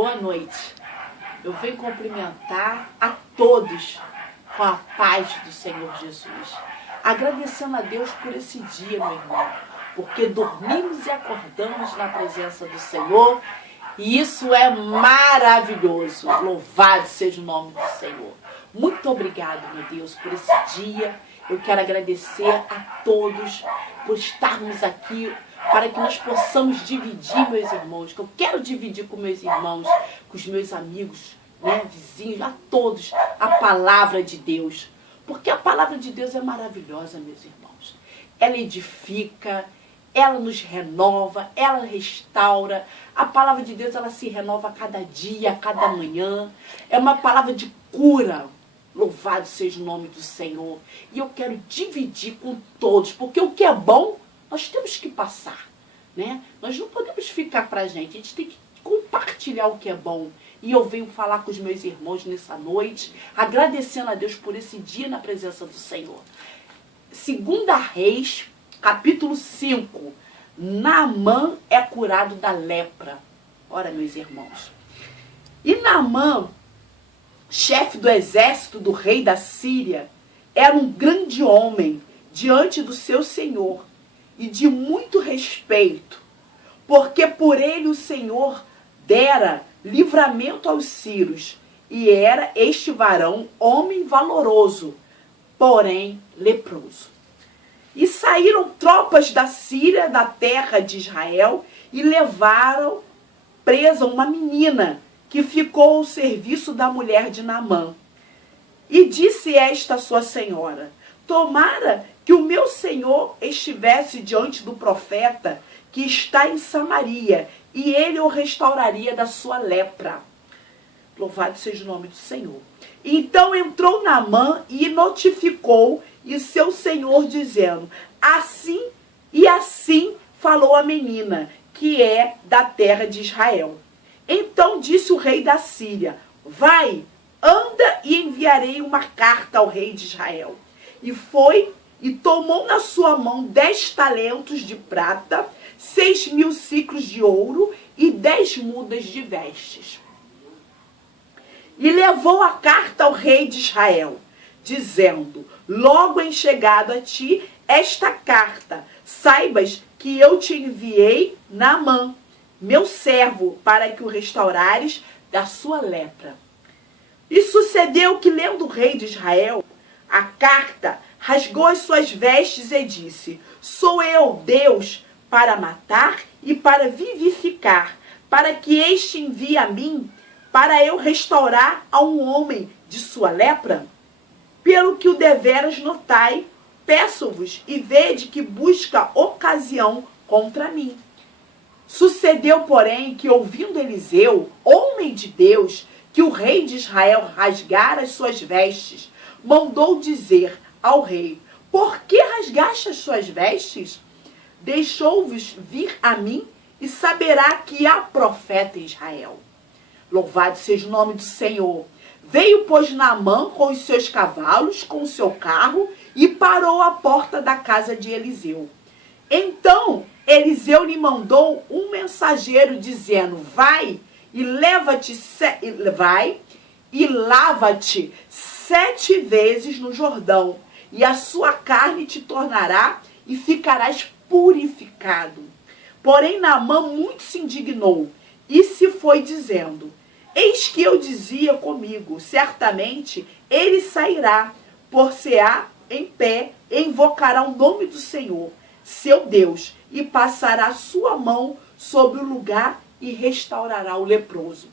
Boa noite. Eu venho cumprimentar a todos com a paz do Senhor Jesus. Agradecendo a Deus por esse dia, meu irmão. Porque dormimos e acordamos na presença do Senhor. E isso é maravilhoso. Louvado seja o nome do Senhor. Muito obrigado, meu Deus, por esse dia. Eu quero agradecer a todos por estarmos aqui, para que nós possamos dividir, meus irmãos, que eu quero dividir com meus irmãos, com os meus amigos, né, vizinhos, a todos, a palavra de Deus. Porque a palavra de Deus é maravilhosa, meus irmãos. Ela edifica, ela nos renova, ela restaura. A palavra de Deus, ela se renova a cada dia, a cada manhã. É uma palavra de cura. Louvado seja o nome do Senhor. E eu quero dividir com todos, porque o que é bom, nós temos que passar, né? Nós não podemos ficar pra gente, a gente tem que compartilhar o que é bom. E eu venho falar com os meus irmãos nessa noite, agradecendo a Deus por esse dia na presença do Senhor. 2 Reis, capítulo 5. Naamã é curado da lepra. Ora, meus irmãos. E Naamã, chefe do exército do rei da Síria, era um grande homem diante do seu senhor e de muito respeito, porque por ele o Senhor dera livramento aos sírios, e era este varão homem valoroso, porém leproso. E saíram tropas da Síria, da terra de Israel, e levaram presa uma menina, que ficou ao serviço da mulher de Naamã. E disse esta sua senhora: tomara que o meu senhor estivesse diante do profeta que está em Samaria, e ele o restauraria da sua lepra. Louvado seja o nome do Senhor. Então entrou Naamã e notificou e seu senhor, dizendo: assim e assim falou a menina, que é da terra de Israel. Então disse o rei da Síria: vai, anda e enviarei uma carta ao rei de Israel. E foi e tomou na sua mão 10 talentos de prata, 6.000 ciclos de ouro e 10 mudas de vestes. E levou a carta ao rei de Israel, dizendo: logo em chegado a ti esta carta, saibas que eu te enviei Naamã, meu servo, para que o restaurares da sua lepra. E sucedeu que, lendo o rei de Israel a carta, rasgou as suas vestes e disse: sou eu, Deus, para matar e para vivificar, para que este envie a mim, para eu restaurar a um homem de sua lepra? Pelo que o deveras notai, peço-vos e vede que busca ocasião contra mim. Sucedeu, porém, que, ouvindo Eliseu, homem de Deus, que o rei de Israel rasgara as suas vestes, mandou dizer ao rei: por que rasgaste as suas vestes? Deixou-vos vir a mim e saberá que há profeta em Israel. Louvado seja o nome do Senhor. Veio, pois, Naamã com os seus cavalos, com o seu carro, e parou à porta da casa de Eliseu. Então Eliseu lhe mandou um mensageiro, dizendo: vai e lava-te 7 vezes no Jordão, e a sua carne te tornará e ficarás purificado. Porém Naamã muito se indignou e se foi dizendo: eis que eu dizia comigo, certamente ele sairá, por-se-á em pé, e invocará o nome do Senhor, seu Deus, e passará a sua mão sobre o lugar e restaurará o leproso.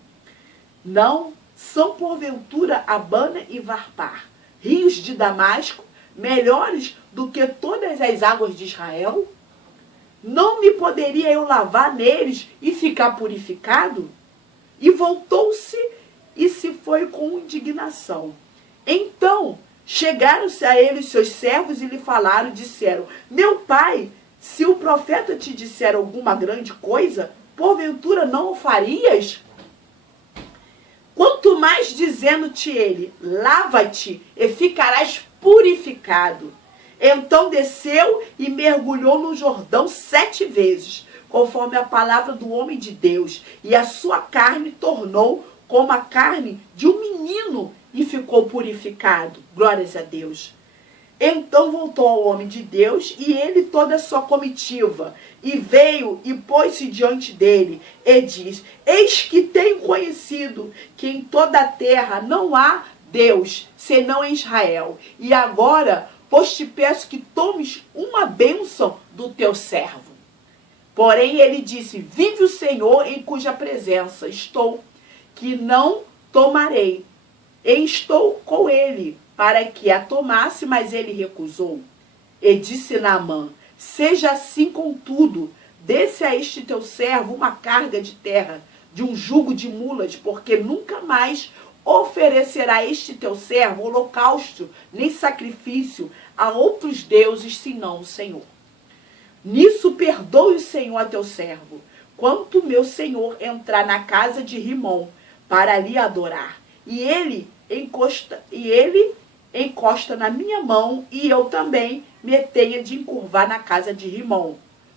Não são porventura Abana e Varpar, rios de Damasco, melhores do que todas as águas de Israel? Não me poderia eu lavar neles e ficar purificado? E voltou-se e se foi com indignação. Então chegaram-se a ele os seus servos e lhe falaram, disseram: meu pai, se o profeta te disser alguma grande coisa, porventura não o farias? Quanto mais dizendo-te ele: lava-te e ficarás purificado. Então desceu e mergulhou no Jordão 7 vezes, conforme a palavra do homem de Deus, e a sua carne tornou como a carne de um menino e ficou purificado. Glórias a Deus. Então voltou ao homem de Deus e ele toda a sua comitiva, e veio e pôs-se diante dele, e diz: eis que tenho conhecido que em toda a terra não há Deus, senão em Israel. E agora, pois te peço que tomes uma bênção do teu servo. Porém ele disse: vive o Senhor em cuja presença estou, que não tomarei. E estou com ele, para que a tomasse, mas ele recusou. E disse Naamã: seja assim contudo, desse a este teu servo uma carga de terra, de um jugo de mulas, porque nunca mais oferecerá este teu servo holocausto, nem sacrifício a outros deuses, senão o Senhor. Nisso perdoe o Senhor a teu servo, quanto meu senhor entrar na casa de Rimom, para ali adorar. E ele encosta na minha mão, e eu também me tenha de encurvar na casa de Rimom.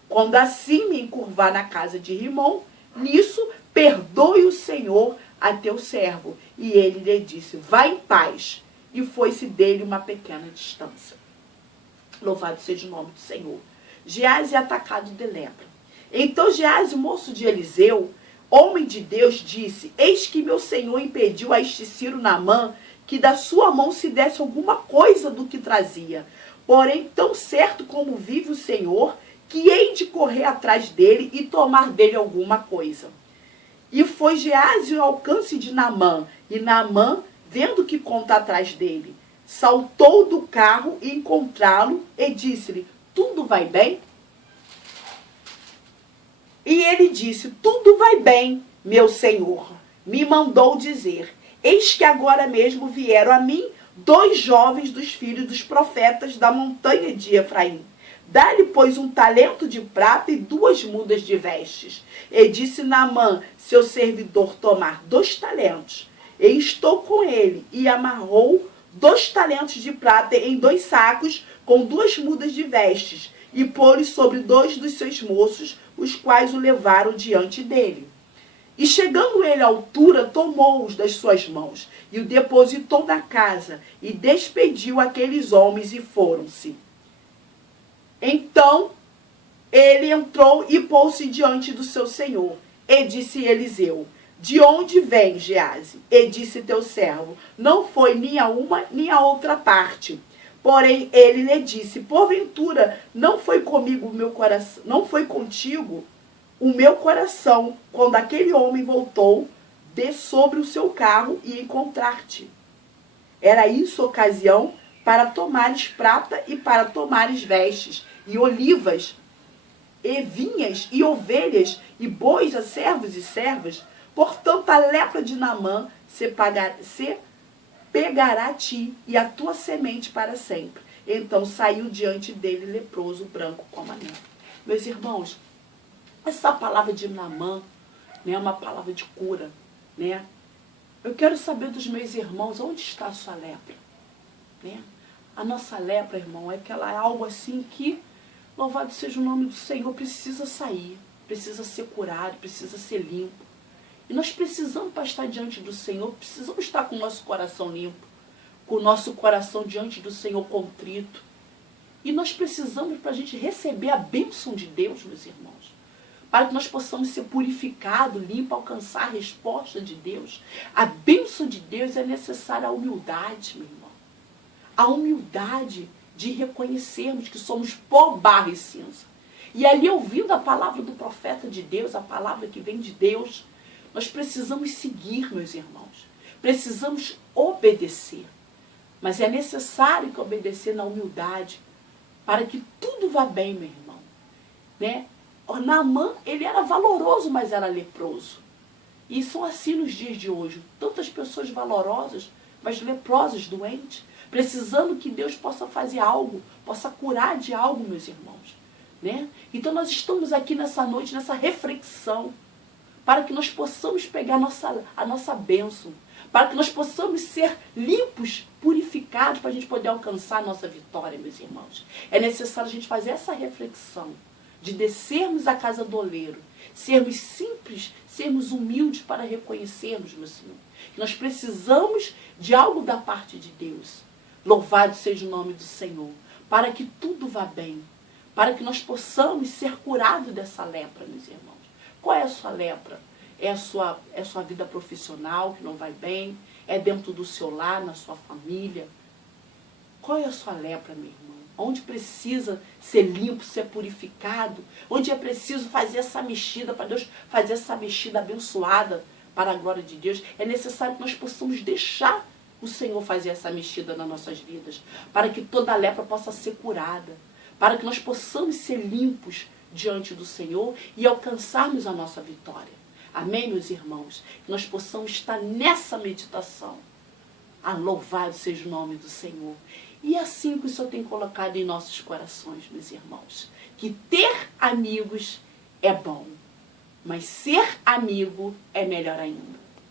Quando assim me encurvar na casa de Rimom, nisso perdoe o Senhor a teu servo. E ele lhe disse: vai em paz. E foi-se dele uma pequena distância. Louvado seja o nome do Senhor. Geazi é atacado de lepra. Então Geazi, moço de Eliseu, homem de Deus, disse: eis que meu senhor impediu a este Ciro Naamã que da sua mão se desse alguma coisa do que trazia. Porém, tão certo como vive o Senhor, que hei de correr atrás dele e tomar dele alguma coisa. E foi Geazi ao alcance de Naamã, e Naamã, vendo que conta atrás dele, saltou do carro e encontrá-lo, e disse-lhe: tudo vai bem? E ele disse: tudo vai bem, meu senhor. Me mandou dizer: eis que agora mesmo vieram a mim 2 jovens dos filhos dos profetas da montanha de Efraim. Dá-lhe, pois, 1 talento de prata e 2 mudas de vestes. E disse Naamã, seu servidor, tomar 2 talentos. E estou com ele, e amarrou 2 talentos de prata em 2 sacos com 2 mudas de vestes, e pôs sobre 2 dos seus moços, os quais o levaram diante dele. E chegando ele à altura, tomou-os das suas mãos, e o depositou na casa, e despediu aqueles homens, e foram-se. Então ele entrou e pôs-se diante do seu senhor. E disse Eliseu: de onde vem, Geazi? E disse teu servo: não foi nem a uma nem a outra parte. Porém ele lhe disse: porventura não foi comigo o meu coração, não foi contigo o meu coração, quando aquele homem voltou de sobre o seu carro e encontrar-te. Era isso ocasião para tomares prata e para tomares vestes, e olivas, e vinhas, e ovelhas, e bois a servos e servas. Portanto, a lepra de Naamã se pegará a ti e a tua semente para sempre. Então saiu diante dele leproso, branco como a neve. Meus irmãos, essa palavra de Naamã, né, é uma palavra de cura, né? Eu quero saber dos meus irmãos, onde está a sua lepra? Né? A nossa lepra, irmão, é algo assim que, louvado seja o nome do Senhor, precisa sair, precisa ser curado, precisa ser limpo. E nós precisamos, para estar diante do Senhor, precisamos estar com o nosso coração limpo, com o nosso coração diante do Senhor contrito. E nós precisamos, para a gente receber a bênção de Deus, meus irmãos, para que nós possamos ser purificados, limpos, alcançar a resposta de Deus. A bênção de Deus é necessária a humildade, meu irmão. A humildade de reconhecermos que somos pó, barro e cinza. E ali, ouvindo a palavra do profeta de Deus, a palavra que vem de Deus, nós precisamos seguir, meus irmãos. Precisamos obedecer. Mas é necessário que obedecer na humildade, para que tudo vá bem, meu irmão. Né? Naamã, ele era valoroso, mas era leproso. E são assim nos dias de hoje. Tantas pessoas valorosas, mas leprosas, doentes, precisando que Deus possa fazer algo, possa curar de algo, meus irmãos. Né? Então nós estamos aqui nessa noite, nessa reflexão, para que nós possamos pegar a nossa bênção, para que nós possamos ser limpos, purificados, para a gente poder alcançar a nossa vitória, meus irmãos. É necessário a gente fazer essa reflexão. de descermos à casa do oleiro, sermos simples, sermos humildes para reconhecermos, meu Senhor, que nós precisamos de algo da parte de Deus. Louvado seja o nome do Senhor, para que tudo vá bem, para que nós possamos ser curados dessa lepra, meus irmãos. Qual é a sua lepra? É a sua vida profissional que não vai bem? É dentro do seu lar, na sua família? Qual é a sua lepra, meu irmão? Onde precisa ser limpo, ser purificado? Onde é preciso fazer essa mexida, para Deus fazer essa mexida abençoada para a glória de Deus? É necessário que nós possamos deixar o Senhor fazer essa mexida nas nossas vidas, para que toda a lepra possa ser curada, para que nós possamos ser limpos diante do Senhor e alcançarmos a nossa vitória. Amém, meus irmãos? Que nós possamos estar nessa meditação. Louvado seja o nome do Senhor. E assim que o Senhor tem colocado em nossos corações, meus irmãos, que ter amigos é bom, mas ser amigo é melhor ainda.